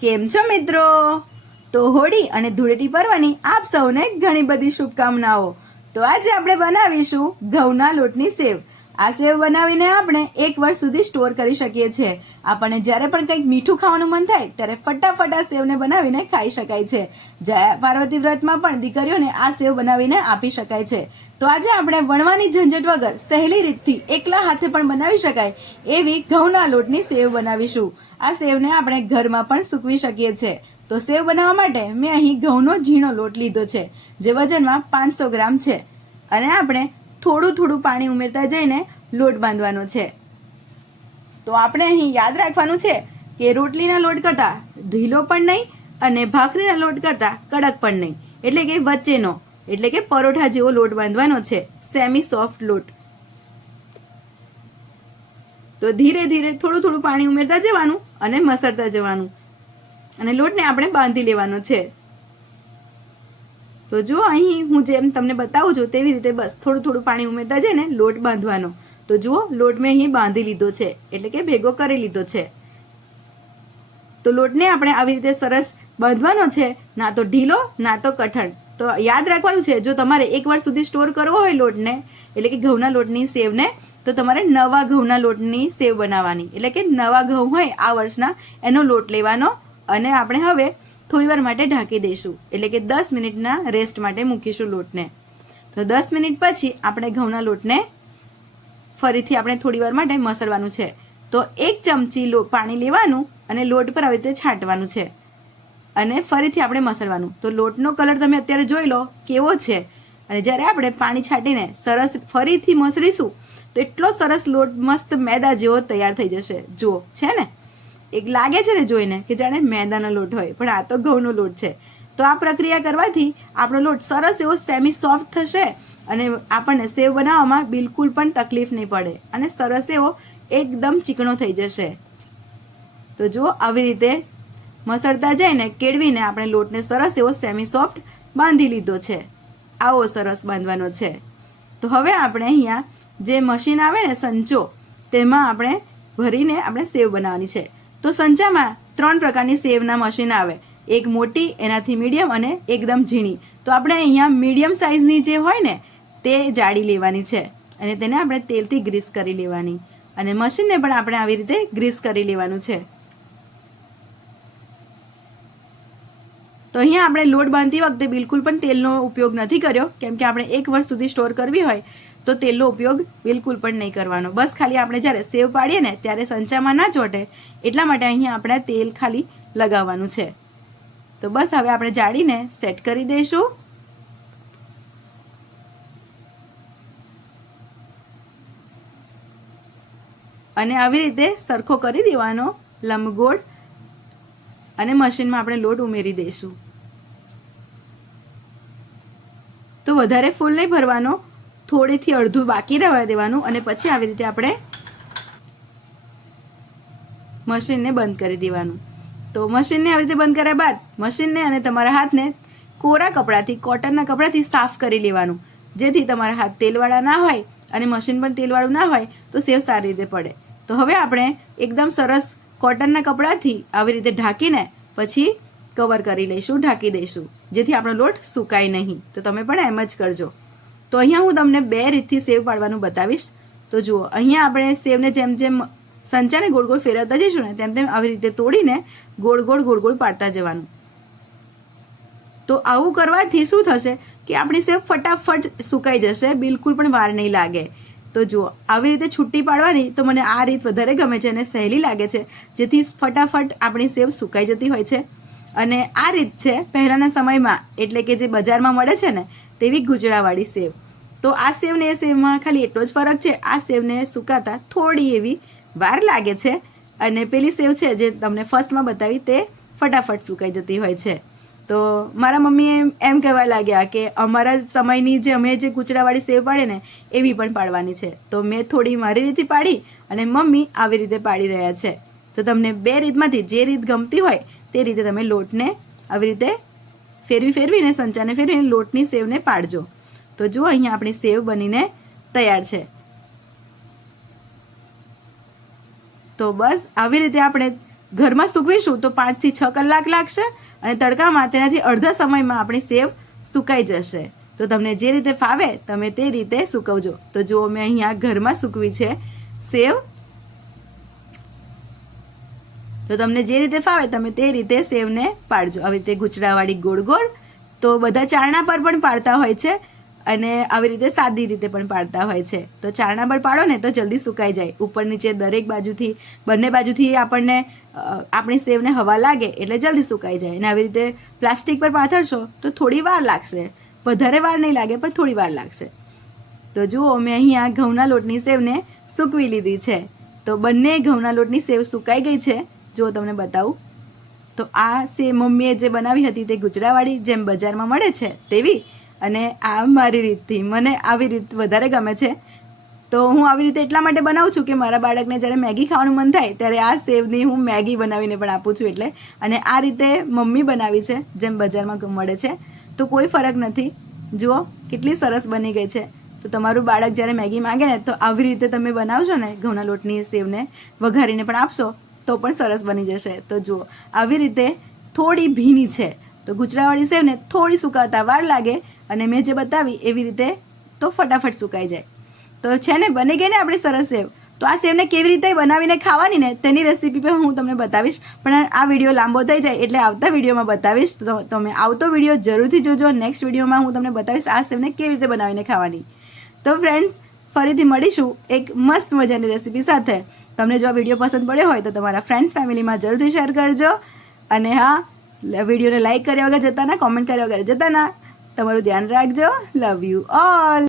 કેમ છો મિત્રો? તો હોળી અને ધૂળેટી પર્વની આપ સૌને ઘણી બધી શુભકામનાઓ. તો આજે આપણે બનાવીશું ઘઉંના લોટની સેવ. આ સેવ બનાવીને આપણે એક વર્ષ સુધી સ્ટોર કરી શકીએ છીએ. આપણને જ્યારે પણ કંઈક મીઠું ખાવાનું મન થાય, ત્યારે ફટાફટ આ સેવને બનાવીને ખાઈ શકાય છે. જયા પાર્વતી વ્રતમાં પણ દીકરીઓને આ સેવ બનાવીને આપી શકાય છે. તો આજે આપણે વણવાની ઝંઝટ વગર સહેલી રીતથી એકલા હાથે પણ બનાવી શકાય એવી ઘઉંના લોટની સેવ બનાવીશું. આ સેવને આપણે ઘરમાં પણ સૂકવી શકીએ છીએ. તો સેવ બનાવવા માટે મેં અહીં ઘઉંનો ઝીણો લોટ લીધો છે, જે વજનમાં પાંચસો ગ્રામ છે. અને આપણે થોડું થોડું પાણી ઉમેરતા જઈને લોટ બાંધવાનો છે. તો આપણે અહીં યાદ રાખવાનું છે કે રોટલીના લોટ કરતાં ઢીલો પણ નહીં અને ભાખરીના લોટ કરતાં કડક પણ નહીં. એટલે કે વચ્ચેનો, એટલે કે પરોઠા જેવો લોટ બાંધવાનો છે. સેમી સોફ્ટ લોટ. તો ધીરે ધીરે થોડું થોડું પાણી ઉમેરતા જવાનું અને મસળતા જવાનું. અને લોટને આપણે બાંધી લેવાનો છે. તો જો અહીં હું જેમ તમને બતાવું છું તેવી રીતે બસ થોડું થોડું પાણી ઉમેરતા જઈને લોટ બાંધવાનો. તો જુઓ, લોટ મેં અહીં બાંધી લીધો છે, એટલે કે ભેગો કરી લીધો છે. તો લોટને આપણે આવી રીતે સરસ બાંધવાનો છે, ના તો ઢીલો, ના તો કઠણ. તો યાદ રાખવાનું છે, જો તમારે એક વર્ષ સુધી સ્ટોર કરવો હોય લોટને, એટલે કે ઘઉંના લોટની સેવને, તો તમારે નવા ઘઉંના લોટની સેવ બનાવવાની. એટલે કે નવા ઘઉં હોય આ વર્ષના, એનો લોટ લેવાનો. અને આપણે હવે થોડીવાર માટે ઢાંકી દઈશું. એટલે કે દસ મિનિટના રેસ્ટ માટે મૂકીશું લોટને. તો દસ મિનિટ પછી આપણે ઘઉંના લોટને ફરીથી આપણે થોડીવાર માટે મસળવાનું છે. તો એક ચમચી લો પાણી લેવાનું અને લોટ પર આવી રીતે છાંટવાનું છે. અને ફરીથી આપણે મસળવાનું. તો લોટનો કલર તમે અત્યારે જોઈ લો, કેવો છે? અને જ્યારે આપણે પાણી છાંટીને સરસ ફરીથી મસળીશું, તો એટલો સરસ લોટ મસ્ત મેદા જેવો તૈયાર થઈ જશે. જુઓ, છે ને? એક લાગે છે ને જોઈને કે જાણે મેદાનો લોટ હોય, પણ આ તો ઘઉંનો લોટ છે. તો આ પ્રક્રિયા કરવાથી આપણો લોટ સરસ એવો સેમી સોફ્ટ થશે અને આપણને સેવ બનાવવામાં બિલકુલ પણ તકલીફ નહીં પડે અને સરસ એવો એકદમ ચીકણો થઈ જશે. તો જુઓ આવી રીતે મસળતા જઈને કેળવીને આપણે લોટને સરસ એવો સેમી સોફ્ટ બાંધી લીધો છે. આવો સરસ બાંધવાનો છે. તો હવે આપણે અહીંયા જે મશીન આવે ને સંચો, તેમાં આપણે ભરીને આપણે સેવ બનાવવાની છે. તો સંચામાં ત્રણ પ્રકારની સેવના મશીન આવે. એક મોટી, એનાથી મીડિયમ અને એકદમ ઝીણી. તો આપણે અહીંયા મીડિયમ સાઇઝની જે હોય ને, તે જાળી લેવાની છે. અને તેને આપણે તેલથી ગ્રીસ કરી લેવાની. અને મશીનને પણ આપણે આવી રીતે ગ્રીસ કરી લેવાનું છે. તો અહીંયા આપણે લોટ બાંધતી વખતે બિલકુલ પણ તેલનો ઉપયોગ નથી કર્યો. કેમ કે આપણે એક વર્ષ સુધી સ્ટોર કરવી હોય તો તેલનો ઉપયોગ બિલકુલ પણ નહીં કરવાનો. બસ ખાલી આપણે જ્યારે સેવ પાડીએ ને ત્યારે સંચામાં ના ચોટે, એટલા માટે અહીંયા આપણે તેલ ખાલી લગાવવાનું છે. તો બસ હવે આપણે જાળીને સેટ કરી દઈશું. અને આવી રીતે સરખો કરી દેવાનો લંબગોળ અને મશીનમાં આપણે લોટ ઉમેરી દઈશું. તો વધારે ફૂલ નહીં ભરવાનો. થોડીથી અડધું બાકી રહેવા દેવાનું અને પછી આવી રીતે આપણે મશીનને બંધ કરી દેવાનું. તો મશીનને આવી રીતે બંધ કર્યા બાદ મશીનને અને તમારા હાથને કોરા કપડાથી, કોટનના કપડાથી સાફ કરી લેવાનું. જેથી તમારા હાથ તેલવાળા ના હોય અને મશીન પણ તેલવાળું ના હોય, તો સેવ સારી રીતે પડે. તો હવે આપણે એકદમ સરસ કોટનના કપડાથી આવી રીતે ઢાંકીને પછી કવર કરી લઈશું, ઢાંકી દઈશું. જેથી આપણો લોટ સુકાય નહીં. તો તમે પણ એમ જ કરજો. તો અહીંયા હું તમને બે રીતથી સેવ પાડવાનું બતાવીશ. તો જુઓ, અહીંયા આપણે સેવને જેમ જેમ સંચાને ગોળ ગોળ ફેરવતા જઈશું ને તેમ તેમ આવી રીતે તોડીને ગોળ ગોળ ગોળ ગોળ પાડતા જવાનું. તો આવું કરવાથી શું થશે કે આપણી સેવ ફટાફટ સુકાઈ જશે, બિલકુલ પણ વાર નહીં લાગે. તો જુઓ, આવી રીતે છૂટી પાડવાની તો મને આ રીત વધારે ગમે છે અને સહેલી લાગે છે, જેથી ફટાફટ આપણી સેવ સુકાઈ જતી હોય છે. અને આ રીત છે પહેલાંના સમયમાં, એટલે કે જે બજારમાં મળે છે ને તેવી ગુજરાવાળી સેવ. તો આ સેવને એ સેવમાં ખાલી એટલો જ ફરક છે, આ સેવને સુકાતા થોડી એવી વાર લાગે છે અને પેલી સેવ છે જે તમને ફર્સ્ટમાં બતાવી તે ફટાફટ સુકાઈ જતી હોય છે. તો મારા મમ્મીએ એમ કહેવા લાગ્યા કે અમારા સમયની જે અમે જે કૂચડાવાળી સેવ પાડે ને, એવી પણ પાડવાની છે. તો મેં થોડી મારી રીતે પાડી અને મમ્મી આવી રીતે પાડી રહ્યા છે. તો તમને બે રીતમાંથી જે રીત ગમતી હોય તે રીતે તમે લોટને આવી રીતે ફેરવી ફેરવીને સંચાને ફેરવીને લોટની સેવને પાડજો. તો જુઓ, અહીંયા આપણી સેવ બનીને તૈયાર છે. તો બસ, આવી રીતે આપણે ઘરમાં સૂકવીશું તો પાંચથી છ કલાક લાગશે અને તડકામાં તેનાથી અડધા સમયમાં આપણી સેવ સુકાઈ જશે. તો તમને જે રીતે ફાવે, તમે તે રીતે સૂકવજો. તો જુઓ, મેં અહીંયા ઘરમાં સૂકવી છે સેવ. તો તમને જે રીતે ફાવે તમે તે રીતે સેવને પાડજો. આવી રીતે ગુચરાવાળી ગોળ ગોળ તો બધા ચારણા પર પણ પાડતા હોય છે અને આવી રીતે સાદી રીતે પણ પાડતા હોય છે. તો ચારણા પર પાડો ને તો જલ્દી સુકાઈ જાય. ઉપર નીચે દરેક બાજુથી, બંને બાજુથી આપણને આપણી સેવને હવા લાગે એટલે જલ્દી સુકાઈ જાય. અને આવી રીતે પ્લાસ્ટિક પર પાથરશો તો થોડી વાર લાગશે. વધારે વાર નહીં લાગે, પણ થોડી વાર લાગશે. તો જુઓ, મેં અહીંયા ઘઉંના લોટની સેવને સૂકવી લીધી છે. તો બંને ઘઉંના લોટની સેવ સુકાઈ ગઈ છે. જો તમને બતાવું, તો આ સે મમ્મીએ જે બનાવી હતી તે ગુજરાવાળી જેમ બજારમાં મળે છે તેવી અને આ મારી રીતથી, મને આવી રીત વધારે ગમે છે. તો હું આવી રીતે એટલા માટે બનાવું છું કે મારા બાળકને જ્યારે મેગી ખાવાનું મન થાય ત્યારે આ સેવની હું મેગી બનાવીને પણ આપું છું એટલે. અને આ રીતે મમ્મી બનાવી છે, જેમ બજારમાં મળે છે. તો કોઈ ફરક નથી. જુઓ, કેટલી સરસ બની ગઈ છે. તો તમારું બાળક જ્યારે મેગી માંગે ને, તો આવી રીતે તમે બનાવશો ને, ઘઉંના લોટની સેવને વઘારીને પણ આપશો. તો પણ સરસ બની જશે. તો જુઓ, આવી રીતે થોડી ભીની છે. તો ગુજરાવાળી સેવને થોડી સુકાવતા વાર લાગે અને મેં જે બતાવી એવી રીતે તો ફટાફટ સુકાઈ જાય. તો છે ને, બની ગઈ ને આપણી સરસ સેવ. તો આ સેવને કેવી રીતે બનાવીને ખાવાની ને તેની રેસીપી પણ હું તમને બતાવીશ. પણ આ વીડિયો લાંબો થઈ જાય એટલે આવતા વિડીયોમાં બતાવીશ. તો તમે આવતો વીડિયો જરૂરથી જોજો. નેક્સ્ટ વિડીયોમાં હું તમને બતાવીશ આ સેવને કેવી રીતે બનાવીને ખાવાની. તો ફ્રેન્ડ્સ ફરીથી મળીશું એક મસ્ત મજાની રેસીપી સાથે. તમને જો આ વીડિયો પસંદ પડ્યો હોય તો તમારા ફ્રેન્ડ્સ ફેમિલીમાં જરૂરથી શેર કરજો. અને હા વિડીયોને લાઈક કર્યા વગર જતા ના કોમેન્ટ કર્યા વગર જતા ના. તમારું ધ્યાન રાખજો. Love you all